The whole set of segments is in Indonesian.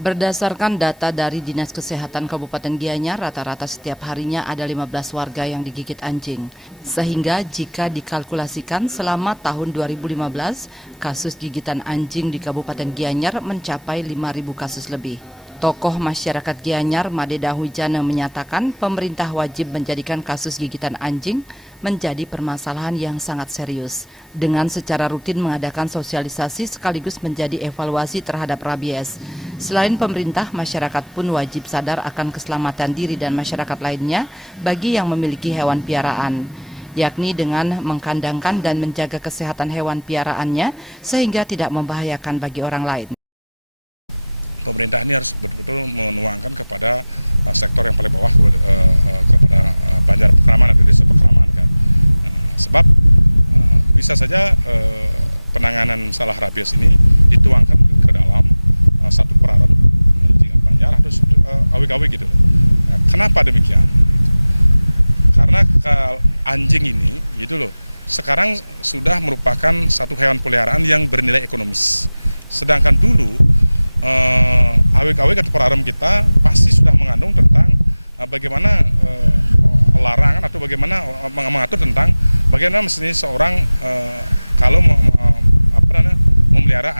Berdasarkan data dari Dinas Kesehatan Kabupaten Gianyar, rata-rata setiap harinya ada 15 warga yang digigit anjing. Sehingga jika dikalkulasikan selama tahun 2015, kasus gigitan anjing di Kabupaten Gianyar mencapai 5.000 kasus lebih. Tokoh masyarakat Gianyar, Made Dahwijana, menyatakan pemerintah wajib menjadikan kasus gigitan anjing menjadi permasalahan yang sangat serius. Dengan secara rutin mengadakan sosialisasi sekaligus menjadi evaluasi terhadap rabies. Selain pemerintah, masyarakat pun wajib sadar akan keselamatan diri dan masyarakat lainnya bagi yang memiliki hewan piaraan, yakni dengan mengkandangkan dan menjaga kesehatan hewan piaraannya sehingga tidak membahayakan bagi orang lain. Pemerintah ini harus betul-betul menuangkan kepada sektor yang paling bawah, kepada Banjar Pekraman atau Desa Pekraman kan. Sebab bisa saja penanganan masalah rabies ini dituangkan ke dalam satu perarem di tingkat Banjar atau awi-awi gitu loh. Kenapa demikian? Karena anjing ini gitu loh, sekarang sudah merupakan satu hewan peliharaan yang bernilai ekonomis. Sedangkan dulu awik-awik atau perarem kita pasti sudah mengandung tentang bagaimana larangan atau bagaimana mengatur tentang bagaimana mestinya seorang kalau memelihara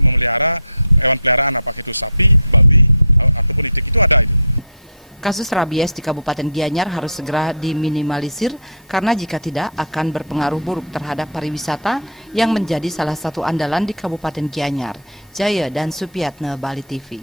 memelihara hewan peliharaan, apakah itu sapi, babi ataupun itik, itu ada itu. Kasus rabies di Kabupaten Gianyar harus segera diminimalisir karena jika tidak akan berpengaruh buruk terhadap pariwisata yang menjadi salah satu andalan di Kabupaten Gianyar. Jaya dan Supiatne, Bali TV.